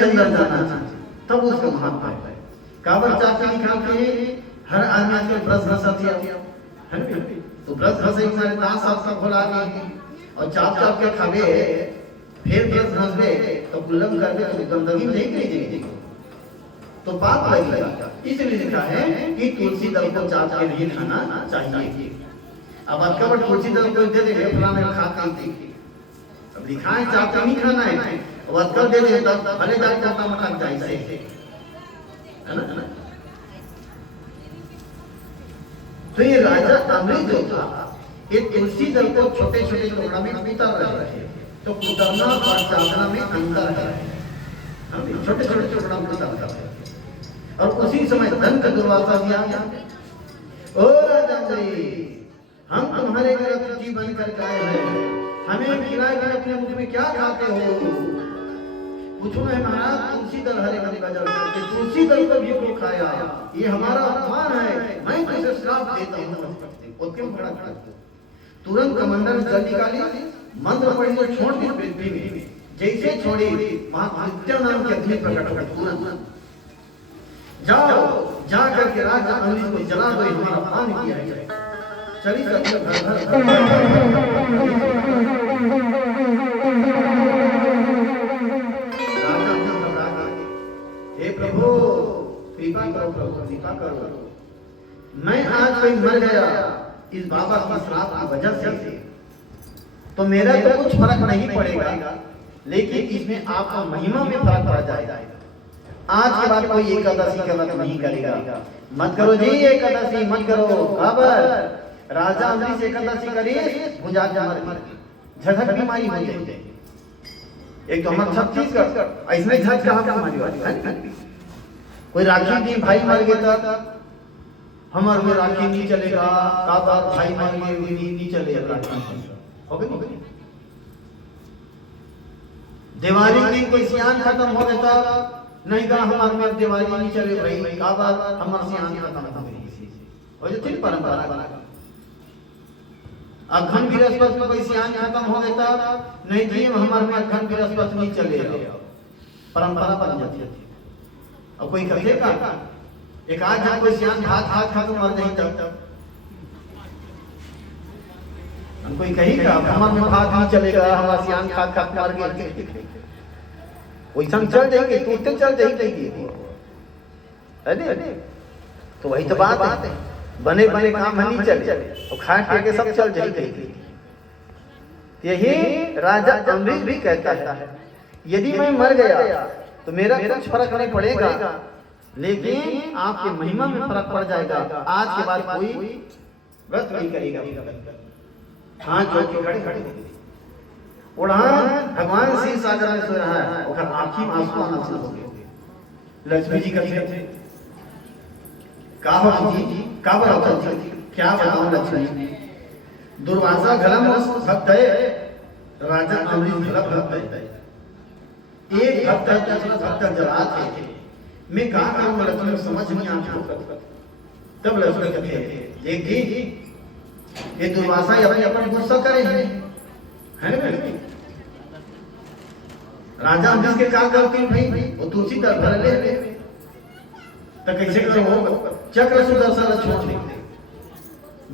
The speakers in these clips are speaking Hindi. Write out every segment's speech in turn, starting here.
अंदर जाना चाहिए, तब उसका महत्व है। काबर चापी निकालते हैं हर आदमी के ब्रश घसाती है ना, तो ब्रश घसे हमारे दांत साफ साफ खोला के और चाप चाप के खावे फिर ब्रश घसबे तो कुल्लम करबे तो गंदगी नहीं करेगी, तो पाप लगेगा। इसलिए लिखा है कि तुलसी दल को चाप के नहीं खाना चाहिए। अब आपका बट तुलसी दल को दे दे फलाने खाता थी, अब लिखा है चाप के नहीं खाना है, अब अक्कल दे दे तब भले जाके करता मटक जाए से, है ना। तो ये राजा अमृत जो था ये तुलसी दल को छोटे छोटे टुकड़ा में कुतर रहे थे, तो कुतरना और चाटना में अंतर है, छोटे छोटे टुकड़ा में कुतर रहे। और उसी समय धन का दुर्वासा दिया, ओ राजा हम तुम्हारे घर अतिथि बनकर आए हैं, हमें खिलाए गए अपने मुख में क्या खाते हो? पूछो नहीं महाराज, तुलसी दल हरे हरे का जल करके तुलसी दल को भी क्यों खाया? ये हमारा अपमान है, मैं तुझे श्राप देता हूँ। और क्यों खड़ा खड़ा तुरंत कमंडल जल निकाली, मंत्र पढ़ी और छोड़ दी पृथ्वी में। जैसे छोड़ी महामृत्यु नाम की अग्नि प्रकट हो गई तुरंत। जाओ जा करके राजा अमृत को जला दो, हमारा अपमान किया है। चली सब हे प्रभु कृपा करो, प्रभु कृपा करो, मैं आज कोई मर गया इस बाबा की श्राप की वजह से, तो मेरा तो कुछ फर्क नहीं पड़ेगा, लेकिन इसमें आपको महिमा में फर्क पड़ जाएगा। आज के बाद कोई एकादशी का व्रत नहीं करेगा, मत करो जी एकादशी मत करो। खबर राजा अमरीश एकादशी करिए भुजा मर झटक बीमारी हो जाए। एक तो हमारा छत्तीसगढ़ इसमें झट कहाँ बीमारी वाली है, कोई राखी दिन भाई मर गया था हमारे में राखी नहीं चलेगा, काबर भाई मर गए नहीं चलेगा, हो गई। दिवाली दिन कोई सियान खत्म हो गया था, नहीं का हमारे में दिवाली नहीं चले भाई, काबर हमारे सियान खत्म हो गई, और जो थी परंपरा। अघन बृहस्पति में कोई सियान खत्म हो गया था, नहीं जी हमारे में अघन बृहस्पति नहीं चलेगा, परंपरा बन जाती है। और कोई कहेगा एक आज जब कोई सियान भात खा तो मर नहीं तब हम कोई कहेगा हमारे में भात नहीं चलेगा, हमारा सियान खा मर गए, वैसा चल जाएंगे टूटते चल जाएंगे, अरे तो वही तो बात है, बने बने काम नहीं चले और खा पी के सब चल जाएंगे। यही राजा अमरीश भी कहता है, यदि मैं मर गया तो मेरा कुछ फर्क नहीं पड़ेगा, लेकिन आपके महिमा में फर्क पड़ जाएगा। आज के बाद कोई व्रत नहीं करेगा। हाँ जो खड़े उड़ान भगवान शिव सागर में सो रहा है, और आंखी में आंसू आना शुरू हो गए। लक्ष्मी जी कहते काबर जी काबर होता जी, क्या बताऊं लक्ष्मी, दुर्वासा घरम भक्त है, राजा अमरीश भक्त है, एक भक्त है दूसरा भक्त जलाते थे, मैं कहा करूं लक्ष्मी समझ नहीं आता। तब लक्ष्मी कहते हैं देखिए ये दुर्वासा अपन गुस्सा करेंगे, है ना। राजा अमरीश के क्या करते हैं भाई, वो तुलसी दल भर ले तो कैसे करो, चक्र सुदर्शन छोड़ दे,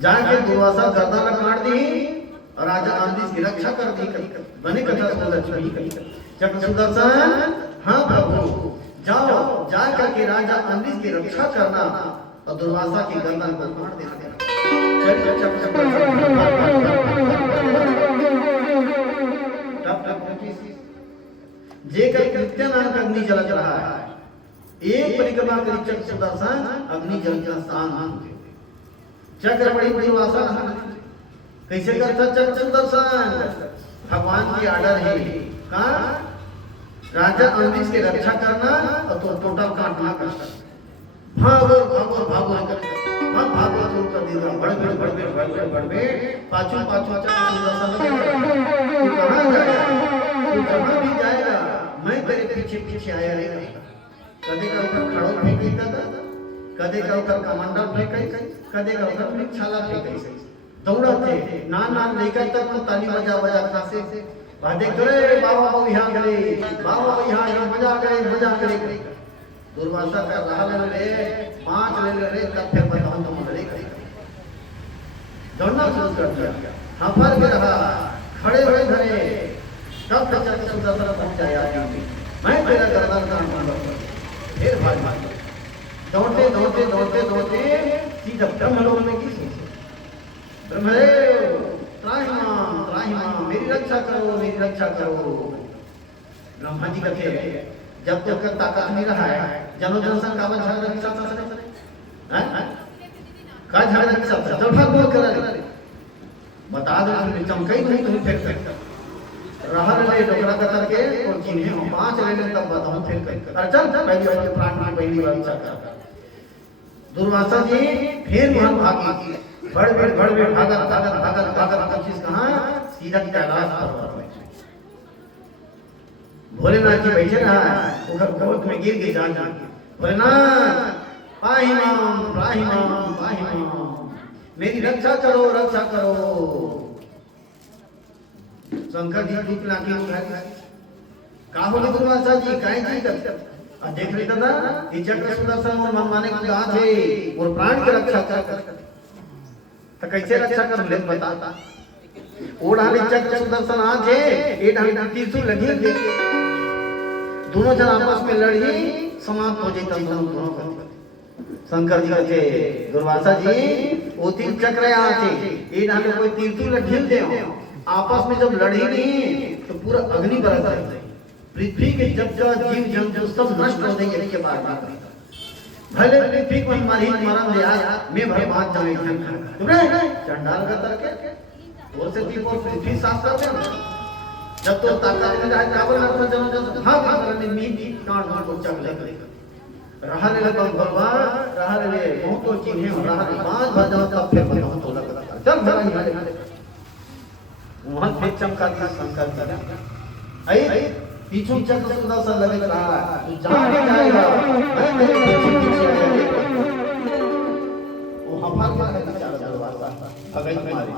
जाके दुर्वासा गर्दन काट दी और राजा अमरीश की रक्षा कर दी। बने कथा लक्ष्मी चक्र सुदर्शन, हाँ प्रभु जाओ जा करके राजा अमरीश की रक्षा करना और दुर्वासा की गर्दन को काट देना। जेकर कृत्य नाम का अग्नि जलत रहा है, एक परिक्रमा करी चक्र सुदर्शन अग्नि जल शांत, चक्र बड़ी बड़ी वासा कैसे करता चक्र सुदर्शन, भगवान की आर्डर है कहा राजा अमरीश की रक्षा करना और तो टोटल काटना करता, भागो भागो भागो हाँ भागो तुम कर दी बड़बे पाछू चक्र सुदर्शन तू कहाँ जाएगा, तू कहाँ भी जाएगा, मैं तेरे पीछे पीछे आया रहेगा। कदे का ऊपर खड़ो फेंक देता था, कदे का ऊपर कमांडर फेंक, कदे का ऊपर छाला फेंक, दौड़ा थे नाम लेकर तक ताली बजा बजा खासे वहां देखते रे बाबा बाबू यहाँ करे, बाबा बाबू यहाँ मजा करे। दुर्वासा का रहा ले 5 ले रे, तब फिर बताऊं तो मरे करे दौड़ना शुरू कर दिया। हफर के रहा, खड़े हुए धरे, तब तक चक्र सुदर्शन पहुंच आया। मैं तेरा गर्दन काटूंगा। फिर भाग दौड़ते सीधा ब्रह्मलोक में की सोचे, ब्रह्मदेव त्राहिमाम मेरी रक्षा करो। ब्रह्मा जी कहते हैं जब तक ताकत नहीं रहा है जनो जनसन का झगड़ा नहीं चलता है, का झगड़ा नहीं चलता जब भाग बोल कर बता दो तुमने चमकई नहीं तुम फिर रहा ले डोकरा कतर के और चिन्हे 5 ले तब बताऊं फिर कर चल पहली बार प्राण की पहली बार चल। दुर्वासा जी फिर वहां भागी, बड़ भागत चीज कहां सीधा कैलाश पर्वत में। भोलेनाथ जी बैठे ना उधर गोद में गिर गए जान भोलेनाथ पाहि माम मेरी रक्षा करो। शंकर जी की लाठी उठाई, का हो गया दुर्वासा जी काहे जी कर देख लेता ना ये चक्र सुदर्शन और मनमाने की गांठ है और प्राण की रक्षा कर तो कैसे रक्षा कर ले बता। ओढ़ाने चक्र सुदर्शन हाथ है ये ढाल तीसु लगी दोनों जन आपस में लड़ी समाप्त हो जाता दोनों का। शंकर जी कहते दुर्वासा जी वो तीर चक्र यहाँ थे ये ढाल कोई तीसु लगी दे आपस में जब लड़ी नहीं तो पूरा अग्नि बरस जाए, पृथ्वी के जब जीव जंतु सब नष्ट हो जाएंगे इसके बाद भले पृथ्वी को मरण दे मैं भगवान जाने चंडाल का तरके और से दीप और पृथ्वी साफ कर दे जब तो ताकत में जाए काबल लड़ता जनो हाँ करने मीट कांड को चक ले रहा ले भगवान रहा ले बहुत तो चिन्हे रहा ले 5 बजे तब फिर बताऊं तो लगता चल भरा वहां फिर चमका दिया शंकर जी आई पीछू चक्र सुदर्शन लगे रहा तू जाने जाएगा मैं तेरे पीछे आएगा वो हफर के है बेचारा दरवाजा भगई मारे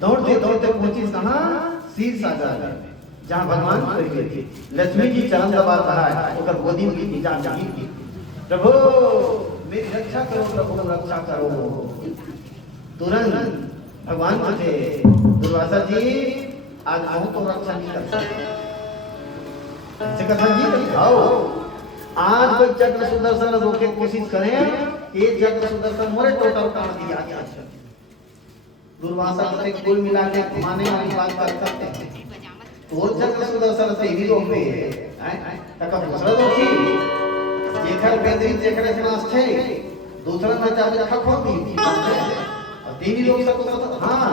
दौड़ते पहुंची कहां शीर सागर जहां भगवान खड़े हुए थे। लक्ष्मी जी चरण दबा रहा है ओकर गोदी में की जान की प्रभु मेरी रक्षा करो, प्रभु रक्षा करो। तुरंत भगवान बोले दुर्वासा जी आज हम तो रक्षा नहीं कर सकते, जगत जी दिखाओ आज कोई चक्र सुदर्शन रोके कोशिश करें ये चक्र सुदर्शन मोरे टोटल काट दिया गया। दुर्वासा से कुल मिला के घुमाने वाली बात कर सकते हैं तो चक्र सुदर्शन से ही रोक पे है तक दूसरा रोकी जेखर बेदरी जेखर नाश थे दूसरा ना चाहे खखो दी तीन ही लोग सबको हाँ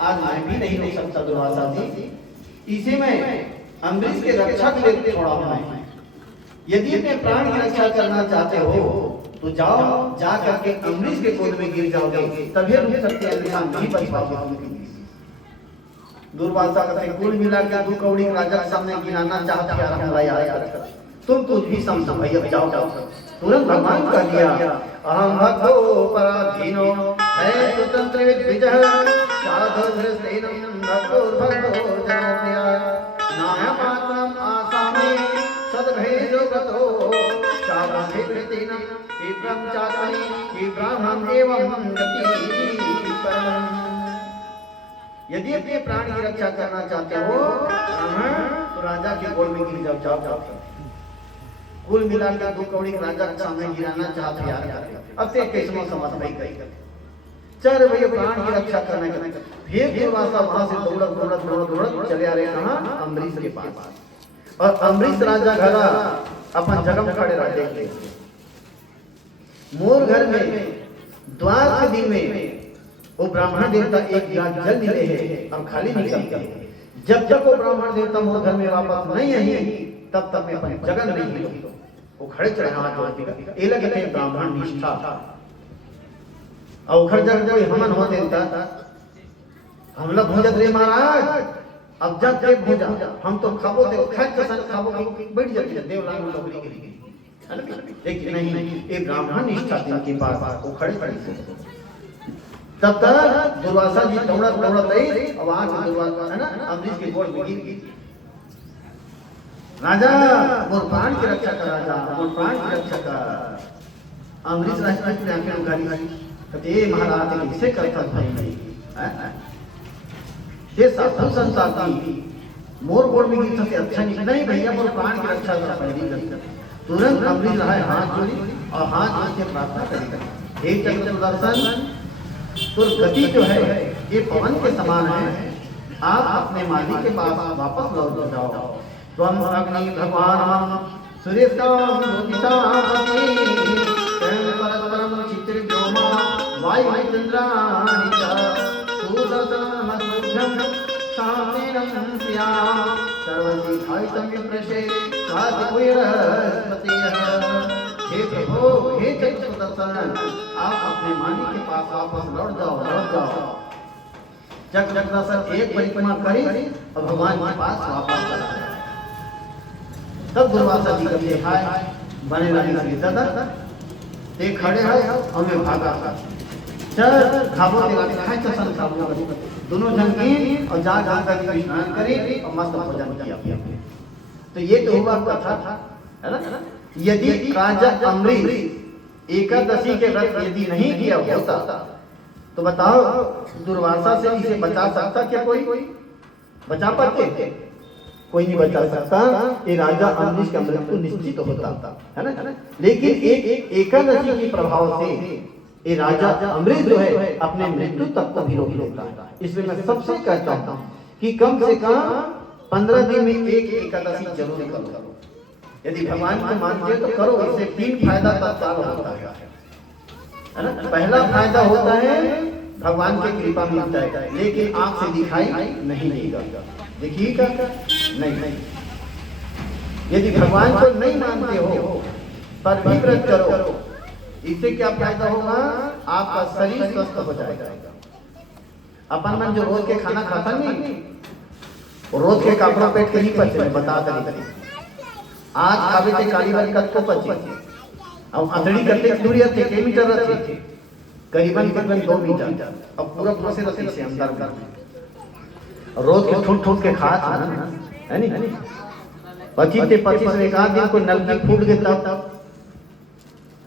आज मैं भी नहीं रोक सकता दुर्वासा जी। इसी में अम्बरीश के रक्षा के लिए छोड़ा हूं मैं। यदि अपने प्राण की रक्षा करना चाहते हो तो जाओ जा करके अम्बरीश के गोद में गिर जाओगे तभी रुक सकते हैं, अन्यथा नहीं बच पाओगे। दुर्वासा का कुल मिला के 2 कौड़ी राजा के सामने गिराना चाहते हैं हमारा यार तुम कुछ भी समझो भाई अब जाओ। तुरंत भगवान कह दिया अहम भक्तो पराधीनो है स्वतंत्र विजय साधु धृष्टेनम भक्तो जनप्रिय नायमात्रम आसामे सद्भेदो गतो शाबाधि कृतिनम तीव्रम चात्मनि तीव्रम एवं गति परम। यदि अपने प्राण की रक्षा करना चाहते हो तो राजा के गोद में गिर जाओ। कुल मिलाकर 2 कौड़ी राजा के सामने गिराना चाहते यार अब ते कैसे समझ भाई गई चल भैया प्राण की रक्षा करने के फिर दुर्वासा वहां से दौड़ चले आ रहे कहां अम्बरीश के पास। और अम्बरीश राजा घरा अपन जगह में खड़े रहते थे। मोर घर में द्वार के दिन में वो ब्राह्मण देवता एक गिलास जल देते हैं और खाली नहीं करते। जब तक वो ब्राह्मण देवता मोर घर में वापस नहीं आई तब तक मैं अपनी जगह नहीं हिलो। वो खड़े चढ़े हाथ जोड़ते ये लगे थे ब्राह्मण निष्ठा और घर जग कोई हमन हो देता हम लोग भोजत रे महाराज अब जब तक भोजा हम तो खाबो दे खाए के संग खाबो बैठ जाते देवलाल में नौकरी के लिए। लेकिन नहीं ये ब्राह्मण निष्ठा जिनके पास वो खड़े खड़े से तब तक दुर्वासा जी दौड़त दौड़त आई और वहां से दुर्वासा है ना अम्बरीश की गोड़ में गिर गई। राजा मोर प्राण की रक्षा कर, राजा मोर प्राण की रक्षा कर। अम्बरीश राजपूत ने आंखें उगाड़ी, कहते ए महाराज इसे करता भाई ये साधु संसार की मोर गोड़ में गिर सकते अच्छा नहीं भैया मोर प्राण की रक्षा कर पहली कर। तुरंत अम्बरीश रहा हाथ जोड़ी और हाथ जोड़ के प्रार्थना करेगा, हे चक्र दर्शन तो गति जो है ये पवन के समान है, आप अपने मालिक के पास वापस लौट जाओ। त्वम अग्नि भगवान सूर्यस्ताम ज्योतिषामसि स्वयं परस्परम क्षितिर्व्योमा वायु चंद्राणि च सुदर्शनमस्तुभ्यं शान्तिरं स्याम सर्वसिद्धायतं यप्रशे स्वातिकुयरस्पतिः। हे प्रभु हे चक्र दर्शन आप अपने मालिक के पास वापस लौट जाओ। चक्र दर्शन एक परिक्रमा करी और भगवान के पास वापस चला गया। तब दुर्वासा जी कभी हाय बने लगे दादा ते खड़े हैं और मैं भागा चल खाबो ते खाए चसन खाबो दोनों जन की और जा कर स्नान करी और मस्त भोजन किया। तो ये तो हुआ कथा है ना। यदि राजा अम्बरीश एकादशी के व्रत यदि नहीं किया होता तो बताओ दुर्वासा से इसे बचा सकता क्या कोई? बचा पाते? कोई नहीं बचा सकता। ये राजा अम्बरीश का मृत्यु निश्चित होता है ना। लेकिन एक एकादशी के प्रभाव से ये राजा अम्बरीश जो है अपने मृत्यु तक को भी रोक लेता है। इसलिए मैं सबसे कहता हूँ कि कम से कम 15 दिन में एक एकादशी जरूर करो। यदि भगवान को मानते हो तो करो। इससे 3 फायदा तत्काल होता है ना। पहला फायदा होता है भगवान की कृपा मिलता है, लेकिन आंख से दिखाई नहीं देगा, देखिएगा नहीं। यदि भगवान को नहीं मानते हो पर भी व्रत करो, इससे क्या फायदा होगा? आपका शरीर स्वस्थ हो जाएगा। अपन मन जो रोज के खाना खाता नहीं, रोज के कपड़ों पेट के नहीं पचे, बता दें आज खावे थे काली बारी कद को पचे अब अंधड़ी करते दूरी थे के मीटर रहे करीबन 2 मीटर अब पूरा फंसे रहते से अंदर रोज के ठूट के खा है नहीं 25 एक आध दिन को नलकी फूट गए तब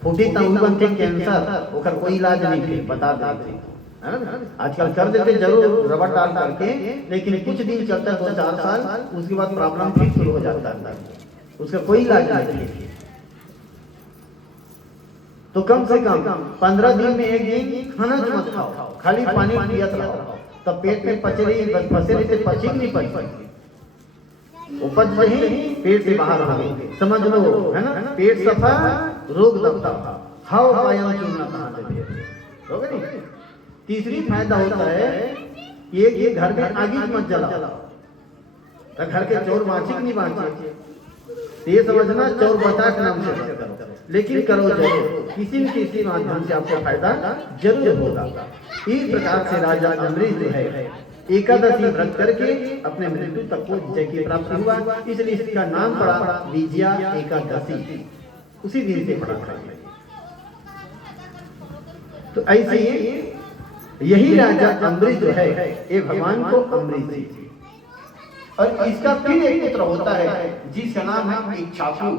फूटी तब बनते कैंसर ओकर कोई इलाज नहीं थे, बता देते आजकल कर देते जरूर रबड़ डाल करके, लेकिन कुछ दिन चलता है 2-4 साल, उसके बाद प्रॉब्लम फिर शुरू हो जाता है, उसका कोई इलाज नहीं। तो कम से कम 15 दिन में एक दिन खाना मत खाओ, खाली पानी पियत रहो, तब पेट में पचे रही फंसे रहते पची नहीं पची उपज नहीं पेट से बाहर हो गई, समझ लो है ना। पेट सफा रोग दबता खाओ पायम चूना कहाँ से। तीसरी फायदा होता है ये घर में आगी मत जलाओ, घर के चोर बाँचे नहीं बाँचे, ये समझना चोर बचा के नाम से करो, लेकिन करो जरूर, किसी न किसी माध्यम से आपको फायदा जरूर होगा। इस प्रकार से राजा अम्बरीश जो है एकादशी व्रत करके अपने मृत्यु तक को विजय की प्राप्ति हुआ, इसलिए इसका नाम पड़ा विजया एकादशी, उसी दिन से पड़ा। तो ऐसे यही राजा अम्बरीश जो है ये भगवान को अम्बरीश जी, और इसका फिर एक पुत्र होता है जिसका नाम है इक्ष्वाकु।